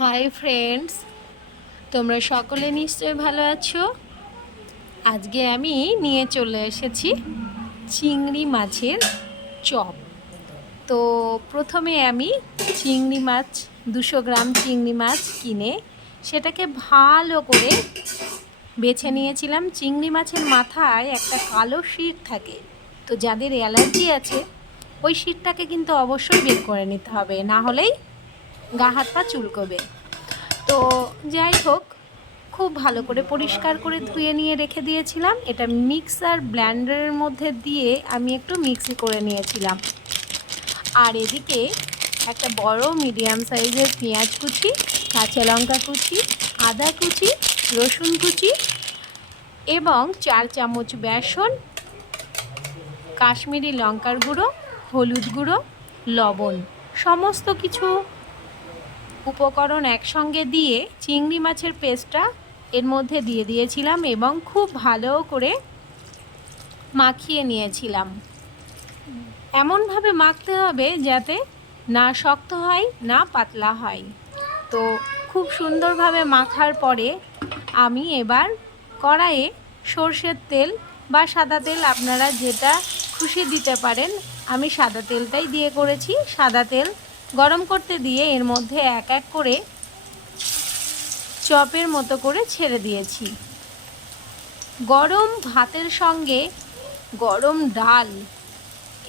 Hi friends, তোমরা সকলে নিশ্চয়ই ভালো আছো। আজকে আমি নিয়ে চলে এসেছি চিংড়ি মাছের চপ। তো প্রথমে আমি চিংড়ি মাছ 200 গ্রাম চিংড়ি মাছ কিনে সেটাকে ভালো করে বেছে নিয়েছিলাম। চিংড়ি মাছের মাথায় একটা কালো শির থাকে, তো যাদের অ্যালার্জি আছে ওই শিরটাকে কিন্তু অবশ্যই বের করে নিতে হবে, না হলেই গা হাত পা চুলকোবে। তো যাই হোক, খুব ভালো করে পরিষ্কার করে ধুয়ে নিয়ে রেখে দিয়েছিলাম। এটা মিক্সার ব্লেন্ডারের মধ্যে দিয়ে আমি একটু মিক্সি করে নিয়েছিলাম। আর এদিকে একটা বড় মিডিয়াম সাইজের পেঁয়াজ কুচি, কাঁচা লঙ্কা কুচি, আদা কুচি, রসুন কুচি এবং 4 চামচ বেসন, কাশ্মীরি লঙ্কার গুঁড়ো, হলুদ গুঁড়ো, লবণ, সমস্ত কিছু উপকরণ একসঙ্গে দিয়ে চিংড়ি মাছের পেস্টটা এর মধ্যে দিয়ে দিয়েছিলাম এবং খুব ভালো করে মাখিয়ে নিয়েছিলাম। এমনভাবে মাখতে হবে যাতে না শক্ত হয় না পাতলা হয়। তো খুব সুন্দরভাবে মাখার পরে আমি এবার কড়াইয়ে সর্ষের তেল বা সাদা তেল, আপনারা যেটা খুশি দিতে পারেন। আমি সাদা তেলটাই দিয়ে করেছি। সাদা তেল গরম করতে দিয়ে এর মধ্যে এক এক করে চপের মতো করে ছেড়ে দিয়েছি। গরম ভাতের সঙ্গে গরম ডাল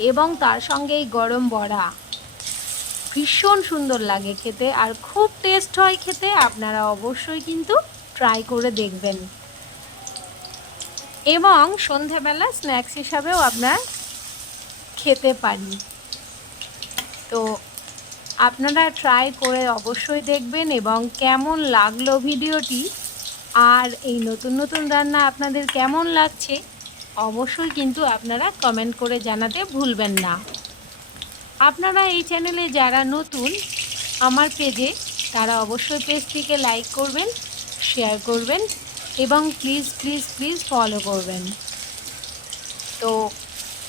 এবং তার সঙ্গে এই গরম বড়া ভীষণ সুন্দর লাগে খেতে, আর খুব টেস্ট হয় খেতে। আপনারা অবশ্যই কিন্তু ট্রাই করে দেখবেন। এবং সন্ধেবেলা স্ন্যাক্স হিসাবেও আপনারা খেতে পারি। তো আপনারা ট্রাই করে অবশ্যই দেখবেন এবং কেমন লাগলো ভিডিওটি, আর এই নতুন নতুন রান্না আপনাদের কেমন লাগছে অবশ্যই কিন্তু আপনারা কমেন্ট করে জানাতে ভুলবেন না। আপনারা এই চ্যানেলে যারা নতুন আমার পেজে, তারা অবশ্যই পেজটিকে লাইক করবেন, শেয়ার করবেন এবং প্লিজ প্লিজ প্লিজ ফলো করবেন। তো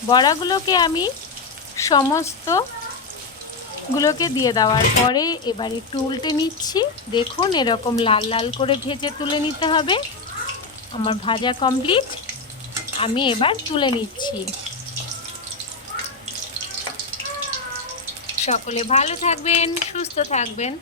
বড়াগুলোকে আমি সমস্তগুলোকে দিয়ে দেওয়ার পরে এবার একটু উল্টে নিচ্ছি। দেখুন, এরকম লাল লাল করে ভেজে তুলে নিতে হবে। আমার ভাজা কমপ্লিট, আমি এবার তুলে নিচ্ছি। সকলে ভালো থাকবেন, সুস্থ থাকবেন।